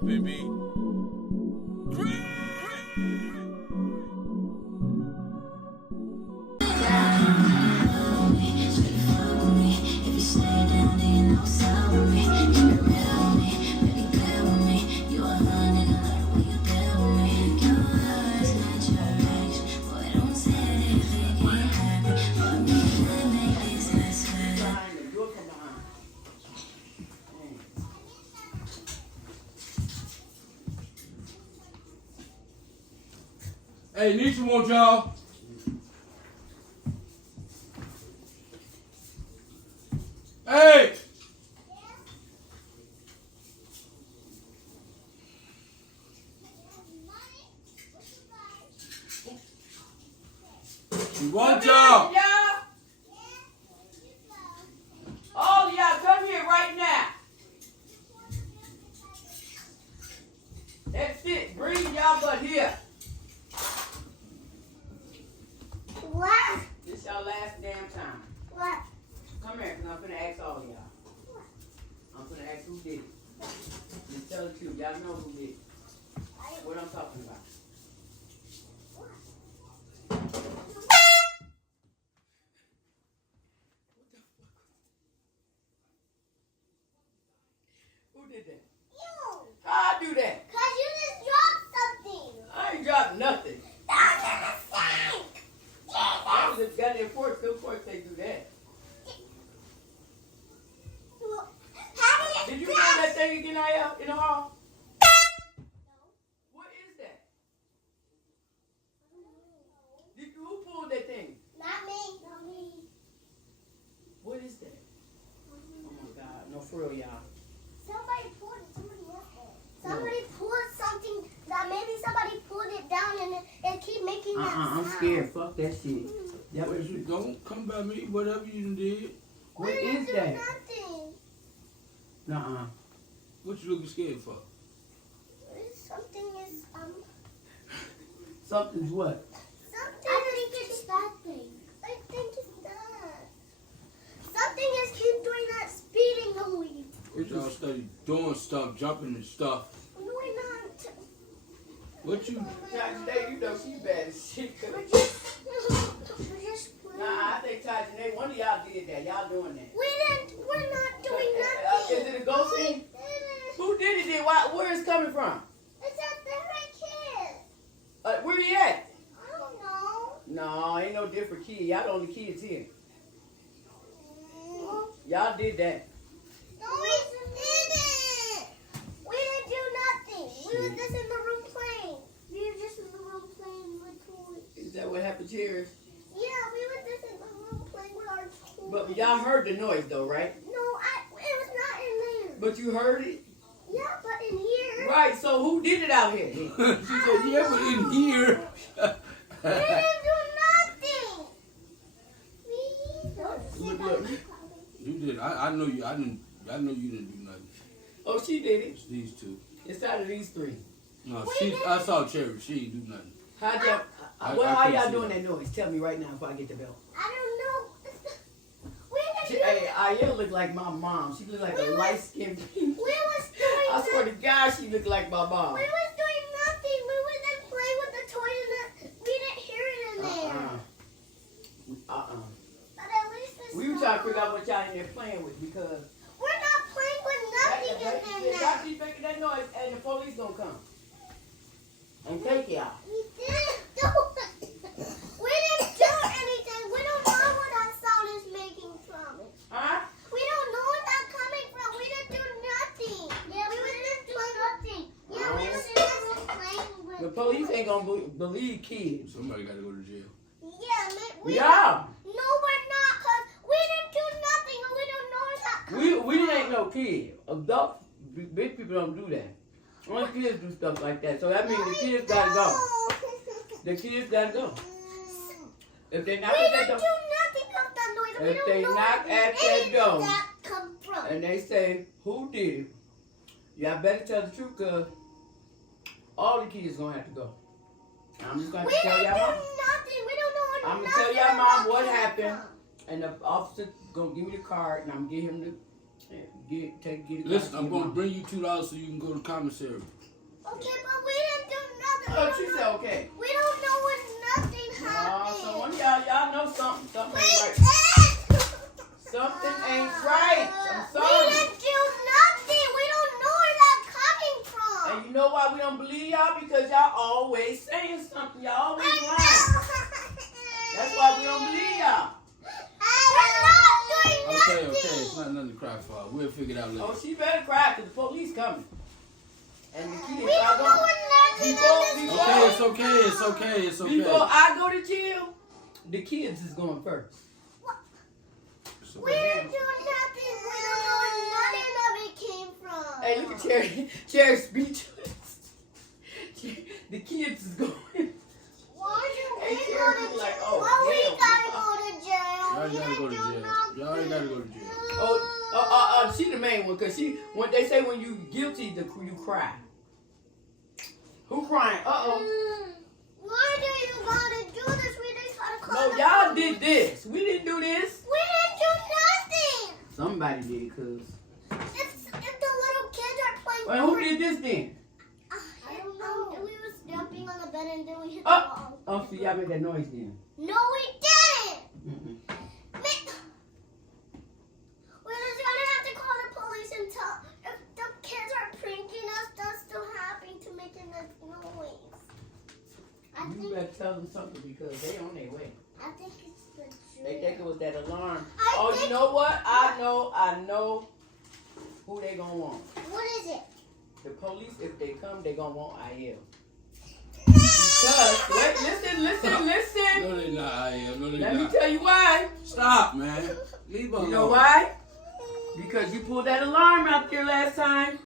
poppin' me. Hey, Nisha want y'all. Hey! We want y'all. All y'all, come here right now. That's it. Bring y'all butt here. What? This y'all last damn time. What? Come here, because I'm finna ask all y'all. I'm finna ask who did it. Just tell the truth. Y'all know who did it. What I'm talking about. Who did that? You. How I do that? Cause you just dropped something. I ain't dropped nothing. That's in the sink. I was just got their forks. Of course they do that. How Did you find that thing again, Aya, in the hall? What is that? Who pulled that thing? Not me. Not me. What is that? Oh my God. No, for real, y'all. Somebody pulled it. Somebody else did. Somebody pulled something that maybe somebody pulled it down and it keep making that sound. I'm scared. Fuck that shit. That Wait, was you don't come by me, whatever you done did. What We didn't is do that? nothing. Nuh-uh. What you looking scared for? Something is Something's what? something. I think it's that thing. I think it's that. Something is keep doing that speeding noise. What y'all study doing stuff, jumping and stuff. No, we're not. What you? Today, you know she bad as shit. We're just playing. Nah, I think Today, one of y'all did that. Y'all doing that. We're not doing Is nothing. it a ghost No, thing? we didn't. Who did it then? Where is it coming from? It's a different kid. Where he at? I don't know. No, ain't no different kid. Y'all the only kids here. No, Y'all did that. we didn't. We didn't do nothing. We were just in the room playing. We were just in the room playing with toys. Is that what happened here? Yeah, we were just in the room playing with our toys. But y'all heard the noise though, right? No, it was not in there. But you heard it? Yeah, but in here. Right, so who did it out here? She said, yeah, but in here. We didn't do nothing. Look, look. You did. I know you. I know you didn't do nothing. Oh, she did it. It's these two. It's out of these three. No, I saw Cherry. She ain't do nothing. How'd y'all, I how couldn't y'all see doing that. that noise? Tell me right now before I get the bell. I don't know. We didn't Hey, Aya look like my mom. She look like a light-skinned We was doing I swear to nothing. God, she look like my mom. We was doing nothing. We were just playing with the toy and we didn't hear it in there. But at least it's We were trying to figure out what y'all in there playing with because we're not playing with nothing in there y'all now. keep making that noise and the police gonna come and take y'all. We didn't do it. We didn't do anything. We don't know where that sound is making from. Huh? We don't know where that's coming from. We didn't do nothing. Yeah, we didn't do nothing. Yeah, we was in the room playing with. The police ain't gonna believe kids. Somebody got to go to jail. Yeah, We are. No, we're not, cause we didn't do nothing and we don't know where that coming We from. ain't no kid. Adults, big people don't do that. Only kids do stuff like that. So that means the kids gotta go. The kids gotta go. If they knock We at that didn't door do nothing of that noise. We If don't they know knock where at that any of door that come from. and they say, who did it? Y'all better tell the truth because all the kids gonna have to go. I'm just gonna We tell didn't do y'all mom. nothing. We don't know I'm gonna tell nothing y'all where mom that what came happened. from. And the officer gonna give me the card and I'm gonna give him Get it. Listen, I'm gonna bring you $2 so you can go to commissary. Okay, but we didn't do nothing. Oh, she said okay. We don't know when nothing happened. So one of y'all know something. Something ain't right. Wait. Something ain't right. I'm We sorry. didn't do nothing. We don't know where that's coming from. And you know why we don't believe y'all? Because y'all always saying something. Y'all always lying. That's why we don't believe y'all. We're not doing Okay, nothing. it's not nothing to cry for. We'll figure it out later. Oh, she better cry because the police coming. And the kids We don't know when nothing Before- happened. It's okay. Before I go to jail, the kids is going first. So, We didn't do nothing. We don't know where nothing of it came from. Hey, look at Cherry. Cherry's speechless. The kids is going. Why should Hey, we Cherry go to be like, jail? oh, Why we hell gotta no. go to jail? Y'all We gotta go to didn't do jail. nothing. Y'all ain't gotta go to jail. She the main one because when they say when you guilty, you cry. Who crying? Why do you gotta do this? We just gotta call No, the y'all police. did this. We didn't do this. We didn't do nothing. Somebody did, cause. If the little kids are playing. Well, who did this then? I don't know. We was jumping on the bed and then we hit the Oh. wall. Oh, see, y'all made that noise then. No, we didn't. Mm-mm. We're just gonna have to call the police and tell if the kids are pranking us. That's still happening to making this noise. You better tell them something because they on their way. I think it's the They Jew. think it was that alarm. I Oh, think- you know what? I know who they gonna want. What is it? The police, if they come, they gonna want IL. Because, listen. No, they not. I am. No, they Let me not. tell you why. Stop, man. Leave her You alone. know why? Because you pulled that alarm out there last time.